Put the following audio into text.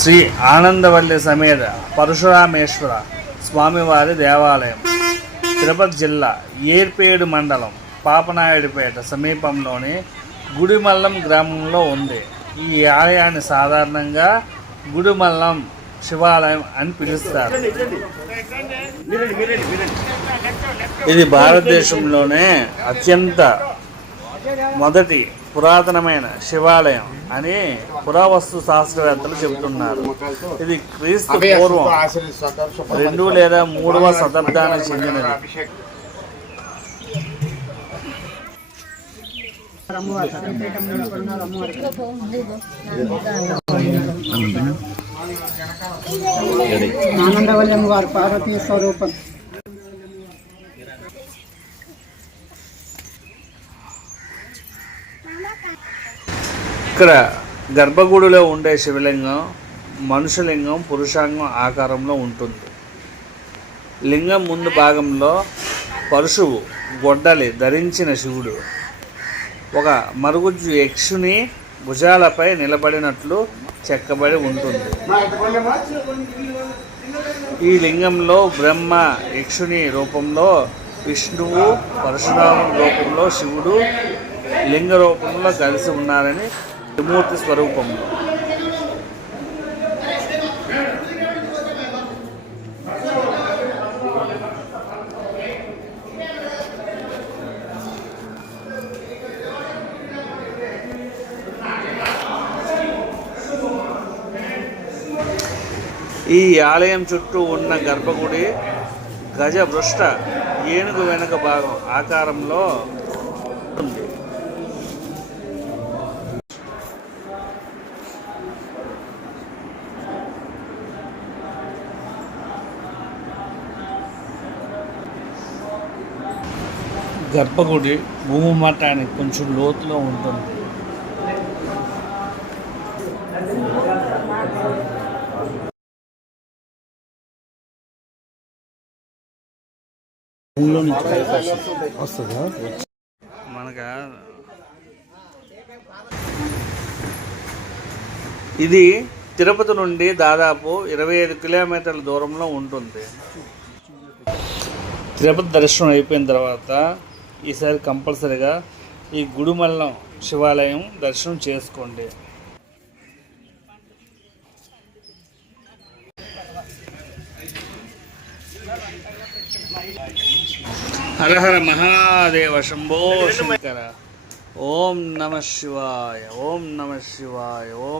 శ్రీ ఆనందవల్లి సమేత పరశురామేశ్వర స్వామివారి దేవాలయం తిరుపతి జిల్లా ఏర్పేడు మండలం పాపనాయుడుపేట సమీపంలోని గుడిమల్లం గ్రామంలో ఉంది. ఈ ఆలయాన్ని సాధారణంగా గుడిమల్లం శివాలయం అని పిలుస్తారు. ఇది భారతదేశంలోనే అత్యంత మొదటి పురాతనమైన శివాలయం అని పురావస్తు శాస్త్రవేత్తలు చెబుతున్నారు. ఇది క్రీస్తు పూర్వం 2 లేదా 3వ శతాబ్దానికి చెందినది. ఆనందవల్లి అమ్మవారు పార్వతీ స్వరూపం. ఇక్కడ గర్భగుడిలో ఉండే శివలింగం మనుషులింగం పురుషాంగం ఆకారంలో ఉంటుంది. లింగం ముందు భాగంలో పరశువు గొడ్డలి ధరించిన శివుడు ఒక మరుగుజ్జు యక్షుని భుజాలపై నిలబడినట్లు చెక్కబడి ఉంటుంది. ఈ లింగంలో బ్రహ్మ యక్షుని రూపంలో విష్ణువు, పరశురాముని రూపంలో శివుడు లింగ రూపంలో కలిసి ఉన్నారని త్రిమూర్తి స్వరూపంలో. ఈ ఆలయం చుట్టూ ఉన్న గర్భగుడి గజపృష్ఠ ఏనుగు వెనుక భాగం ఆకారంలో ఉంది. గర్భగుడి భూమి మట్టానికి కొంచెం లోతులో ఉంటుంది. ఇది తిరుపతి నుండి దాదాపు 25 కిలోమీటర్ల దూరంలో ఉంటుంది. తిరుపతి దర్శనం అయిపోయిన తర్వాత ఈసారి కంపల్సరీగా ఈ గుడిమల్లం శివాలయం దర్శనం చేసుకోండి. హర హర మహాదేవ శంభో శంకర. ఓం నమ శివాయ, ఓం నమ శివాయ, ఓం